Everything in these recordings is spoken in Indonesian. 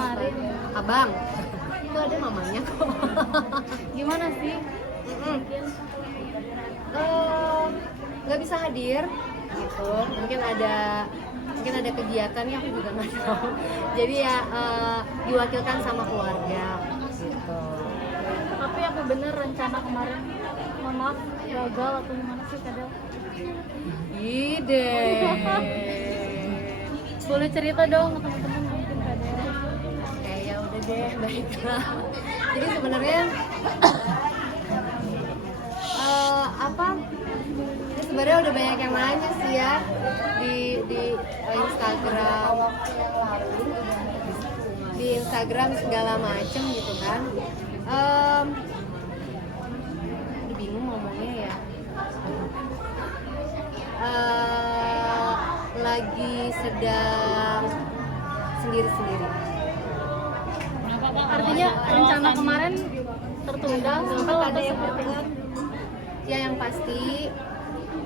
kemarin. Abang, itu ada mamanya kok. Gimana sih? Mungkin Nggak bisa hadir gitu, mungkin ada kegiatannya, aku juga nggak tahu. Jadi ya diwakilkan sama keluarga gitu. tapi apa bener rencana kemarin? Mohon maaf, gagal atau gimana sih Kadel? Ide. Boleh cerita dong ke teman-teman mungkin Kadel. Ya udah deh, baiklah. Jadi sebenarnya ini sebenarnya udah banyak yang nanya sih ya di Instagram segala macem gitu kan. Bingung ngomongnya ya. Lagi sedang sendiri-sendiri. Artinya rencana kemarin tertunda Sempat atau ada yang seperti apa? Ya yang pasti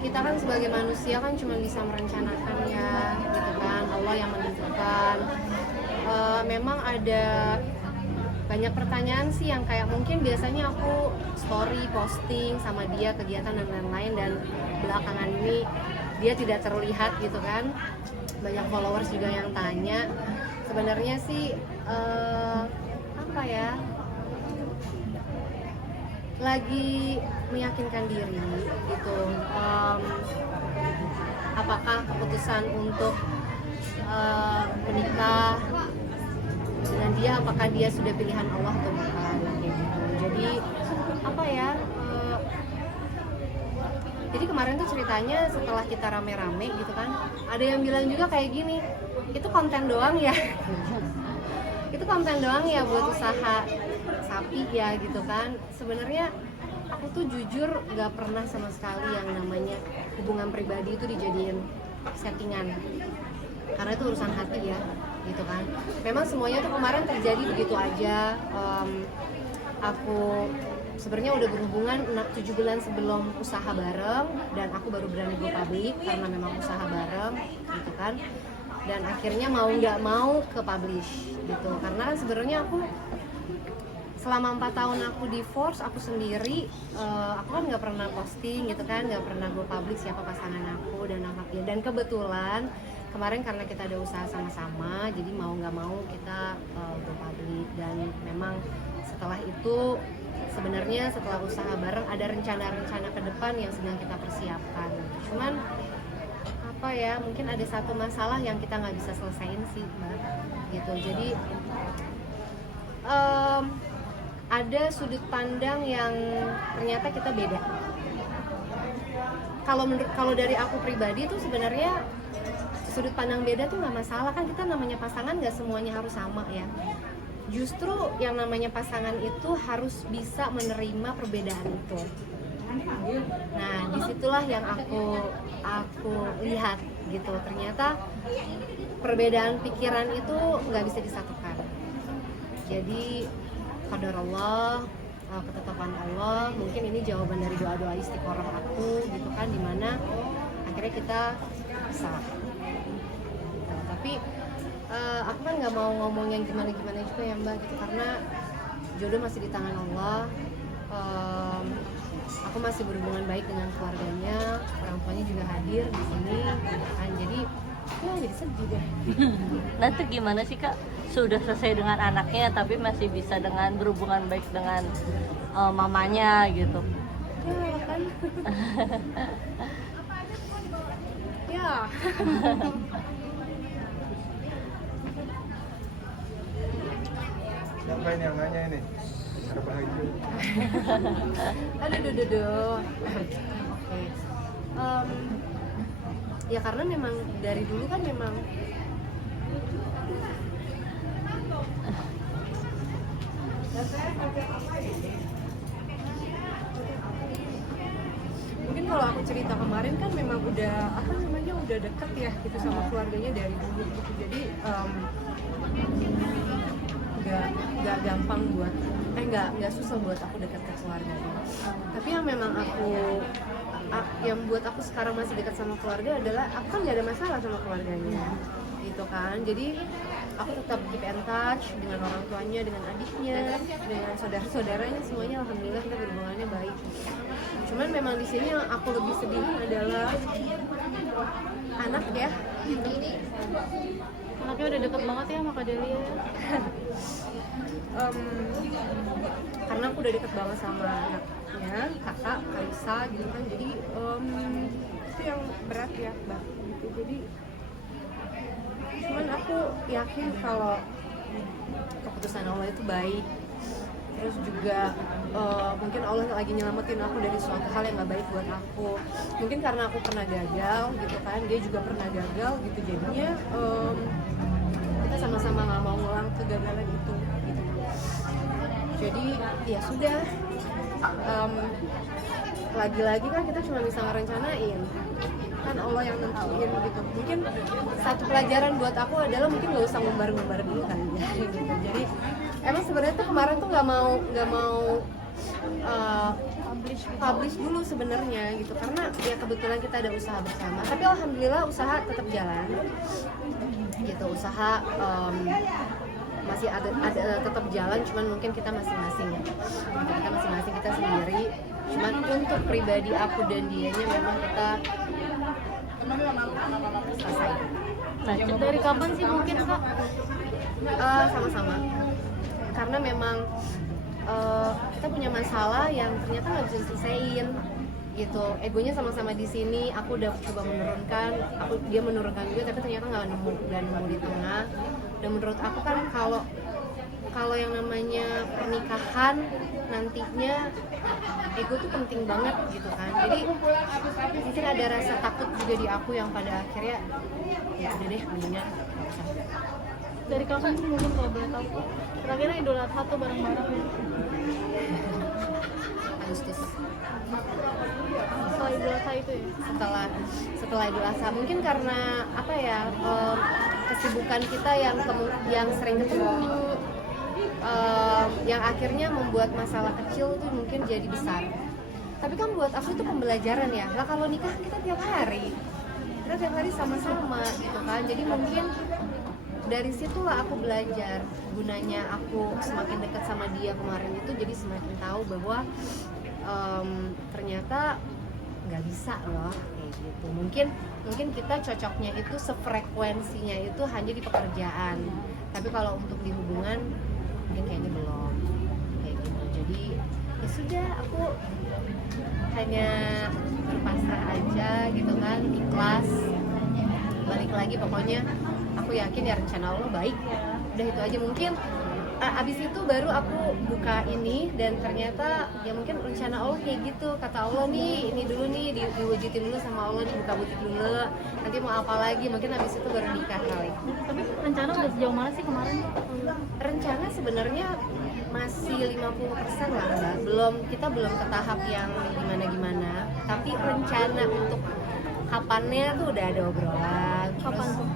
kita kan sebagai manusia kan cuma bisa merencanakannya gitu kan, Allah yang menentukan. Memang ada banyak pertanyaan sih yang kayak mungkin biasanya aku story posting sama dia kegiatan dan lain-lain, dan belakangan ini dia tidak terlihat gitu kan. Banyak followers juga yang tanya. Sebenarnya sih apa ya, lagi meyakinkan diri gitu. Apakah keputusan untuk menikah dengan dia, apakah dia sudah pilihan Allah atau bukan kayak gitu. Jadi apa ya, jadi kemarin tuh ceritanya setelah kita rame-rame gitu kan, ada yang bilang juga kayak gini, itu konten doang ya itu konten doang ya buat usaha sapi ya gitu kan. Sebenarnya aku tuh jujur gak pernah sama sekali yang namanya hubungan pribadi itu dijadiin settingan, karena itu urusan hati ya gitu kan. Memang semuanya tuh kemarin terjadi begitu aja. Aku sebenarnya udah berhubungan 7 bulan sebelum usaha bareng, dan aku baru berani go public karena memang usaha bareng gitu kan. Dan akhirnya mau nggak mau ke publish gitu, karena kan sebenarnya aku selama 4 tahun aku divorce, aku sendiri, aku kan nggak pernah posting gitu kan, nggak pernah go public siapa pasangan aku dan anaknya. Dan kebetulan kemarin karena kita ada usaha sama-sama, jadi mau nggak mau kita go public. Dan memang setelah itu sebenarnya setelah usaha bareng ada rencana-rencana ke depan yang sedang kita persiapkan. Cuman apa ya, mungkin ada satu masalah yang kita nggak bisa selesaiin sih Mbak gitu. Jadi ada sudut pandang yang ternyata kita beda. Kalau dari aku pribadi tuh sebenarnya sudut pandang beda tuh nggak masalah, kan kita namanya pasangan nggak semuanya harus sama ya. Justru yang namanya pasangan itu harus bisa menerima perbedaan itu. Nah disitulah yang aku lihat gitu, ternyata perbedaan pikiran itu nggak bisa disatukan. Jadi qadar Allah, ketetapan Allah, mungkin ini jawaban dari doa-doa istiqoroh aku gitu kan, dimana akhirnya kita bisa. Tapi aku kan nggak mau ngomong yang gimana-gimana juga ya Mbak gitu, karena jodoh masih di tangan Allah. Aku masih berhubungan baik dengan keluarganya, orang tuanya juga hadir di sini gitu kan. Jadi ya jadi sedih deh. Nah itu gimana sih Kak? Sudah selesai dengan anaknya tapi masih bisa dengan berhubungan baik dengan mamanya gitu. Ya kan. Ya. Siapa ini yang nanya ini? Cara bahagia. Aduh. Oke. Ya karena memang dari dulu kan memang mungkin kalau aku cerita kemarin kan memang udah udah deket ya gitu sama keluarganya dari dulu gitu. Jadi nggak gampang buat nggak susah buat aku dekat ke keluarganya. Tapi yang memang yang buat aku sekarang masih dekat sama keluarga adalah aku kan nggak ada masalah sama keluarganya gitu kan. Jadi aku tetap keep in touch dengan orang tuanya, dengan adiknya, dengan saudara-saudaranya, semuanya alhamdulillah kita berhubungannya baik. Cuman memang di sini yang aku lebih sedih adalah anak ya. Anaknya udah deket banget ya sama Kak Delia. Karena aku udah deket banget sama anaknya, kakak, Kaisa gitu kan, jadi itu yang berat ya Mbak gitu. Jadi cuman aku yakin kalau keputusan Allah itu baik. Terus juga mungkin Allah lagi nyelamatin aku dari suatu hal yang gak baik buat aku. Mungkin karena aku pernah gagal gitu kan, dia juga pernah gagal gitu, jadinya kita sama-sama gak mau ngulang kegagalan itu gitu. Jadi ya sudah, lagi-lagi kan kita cuma bisa ngerencanain, kan Allah yang nentuin gitu. Mungkin satu pelajaran buat aku adalah mungkin gak usah ngumbar-ngumbar dulu kan ya gitu. Jadi emang sebenarnya tuh kemarin tuh nggak mau publish dulu sebenarnya gitu, karena ya kebetulan kita ada usaha bersama. Tapi alhamdulillah usaha tetap jalan gitu, usaha masih ada tetap jalan, cuman mungkin kita masing-masing ya gitu. Kita masing-masing, kita sendiri. Cuman untuk pribadi aku dan dianya memang kita selesai. Nah, Dari kapan sih mungkin Kak? Sama-sama, karena memang kita punya masalah yang ternyata nggak bisa diselesain gitu. Egonya sama-sama di sini, aku udah coba menurunkan, dia menurunkan juga, tapi ternyata nggak nemu di tengah. Dan menurut aku kan kalau yang namanya pernikahan nantinya ego tuh penting banget gitu kan. Jadi mungkin ada rasa takut juga di aku yang pada akhirnya ya udah deh, mendingan nggak usah. Dari kapan sih mungkin kalau boleh tahu? Terakhir Idul Adha tuh bareng-bareng ya. Agustus, Setelah Idul Adha itu ya. setelah Idul Adha, mungkin karena apa ya, kesibukan kita yang sering ketemu, yang akhirnya membuat masalah kecil tuh mungkin jadi besar. Tapi kan buat aku itu pembelajaran ya. Lah kalau nikah kita tiap hari sama-sama gitu kan. Jadi mungkin dari situlah aku belajar gunanya aku semakin dekat sama dia kemarin itu, jadi semakin tahu bahwa ternyata nggak bisa loh kayak gitu. Mungkin kita cocoknya itu sefrekuensinya itu hanya di pekerjaan, tapi kalau untuk di hubungan mungkin kayaknya belum kayak gitu. Jadi ya sudah, aku hanya berpasrah aja gitu kan, ikhlas, balik lagi. Pokoknya aku yakin ya rencana Allah baik, udah itu aja. Mungkin abis itu baru aku buka ini, dan ternyata ya mungkin rencana Allah kayak gitu. Kata Allah nih, ini dulu nih diwujudin dulu sama Allah, nih buka butik dulu, nanti mau apa lagi, mungkin abis itu baru nikah kali. Tapi rencana udah sejauh mana sih kemarin? Rencana sebenarnya masih 50% lah Mbak. Kita belum ke tahap yang gimana-gimana, tapi rencana untuk kapannya tuh udah ada obrolan. Kapan tuh?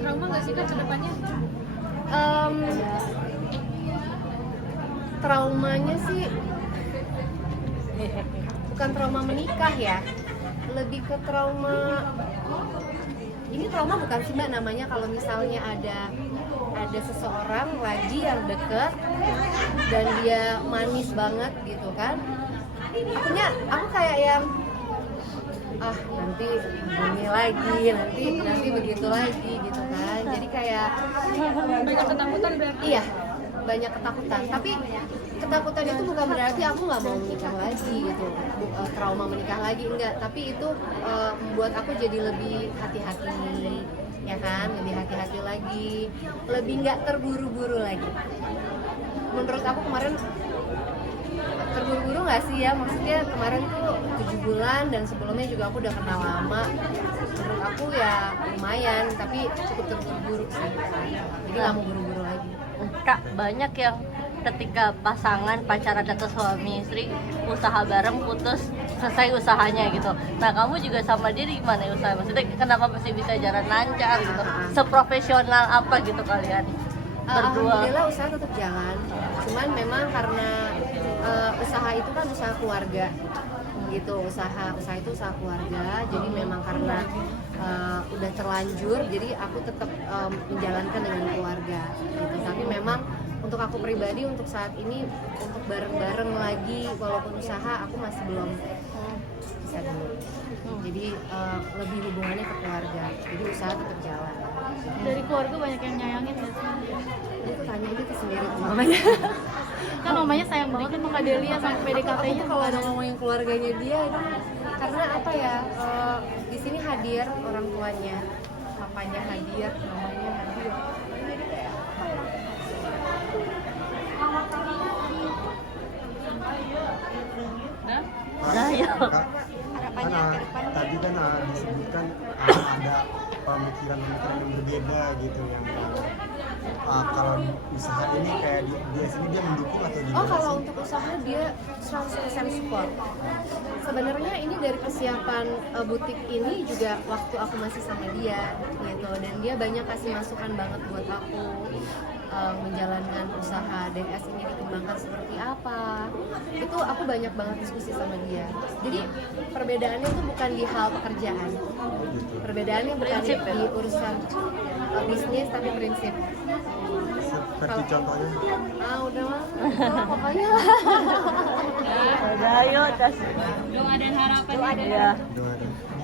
Trauma nggak sih Kak ke depannya? Traumanya sih bukan trauma menikah ya, lebih ke trauma, ini trauma bukan sih Mbak namanya, kalau misalnya ada seseorang lagi yang deket dan dia manis banget gitu kan, aku kayak yang nanti ini lagi, nanti begitu lagi gitu kan. Jadi kayak Banyak ketakutan berarti? iya, banyak ketakutan. Tapi ketakutan itu bukan berarti aku nggak mau menikah lagi gitu, trauma menikah lagi, enggak. Tapi itu membuat aku jadi lebih hati-hati, ya kan, lebih hati-hati lagi, lebih nggak terburu-buru lagi. Menurut aku kemarin terburu-buru nggak sih ya, maksudnya kemarin tuh 7 bulan dan sebelumnya juga aku udah kenal lama. Menurut aku ya lumayan, tapi cukup terburu-buru sih, jadi nggak mau buru-buru lagi. Kak, banyak yang ketika pacaran atau suami istri usaha bareng putus selesai usahanya gitu. Nah, kamu juga sama dia gimana ya usaha? Maksudnya kenapa masih bisa jalan lancar gitu? Seprofesional apa gitu kalian berdua? Alhamdulillah usaha tetap jalan, cuman memang karena usaha itu kan usaha keluarga, gitu. Usaha itu usaha keluarga, jadi memang karena udah terlanjur, jadi aku tetap menjalankan dengan keluarga gitu. Tapi memang untuk aku pribadi untuk saat ini untuk bareng-bareng lagi walaupun usaha aku masih belum bisa dulu. Jadi lebih hubungannya ke keluarga, jadi usaha tetap jalan. Dari keluarga banyak yang nyayangin nggak sih? Itu tanya itu sendiri ke mamanya. Kan mamanya sayang banget sama Kak Delia sampai PDKT-nya Aku kalau ada ngomongin keluarganya dia itu karena apa ya, di sini hadir orang tuanya, papanya hadir, mamanya hadir. Jadi kayak apa ya? Nah, ya. Karena tadi kan disebutkan ada pemikiran-pemikiran yang berbeda gitu yang kalau usaha ini kayak dia sini dia mendukung atau Oh, gimana kalau sih? untuk usaha dia 100% support. Sebenarnya ini dari persiapan butik ini juga waktu aku masih sama dia gitu, dan dia banyak kasih masukan banget buat aku menjalankan usaha DS ini dikembangkan seperti apa. Itu aku banyak banget diskusi sama dia. Jadi perbedaannya itu bukan di hal pekerjaan. Perbedaannya bukan Prinsip, ya? di urusan bisnis tapi prinsip. Seperti contohnya Udah mah, pokoknya Udah, ayo, kasih. Doa dan harapan. Ya. doa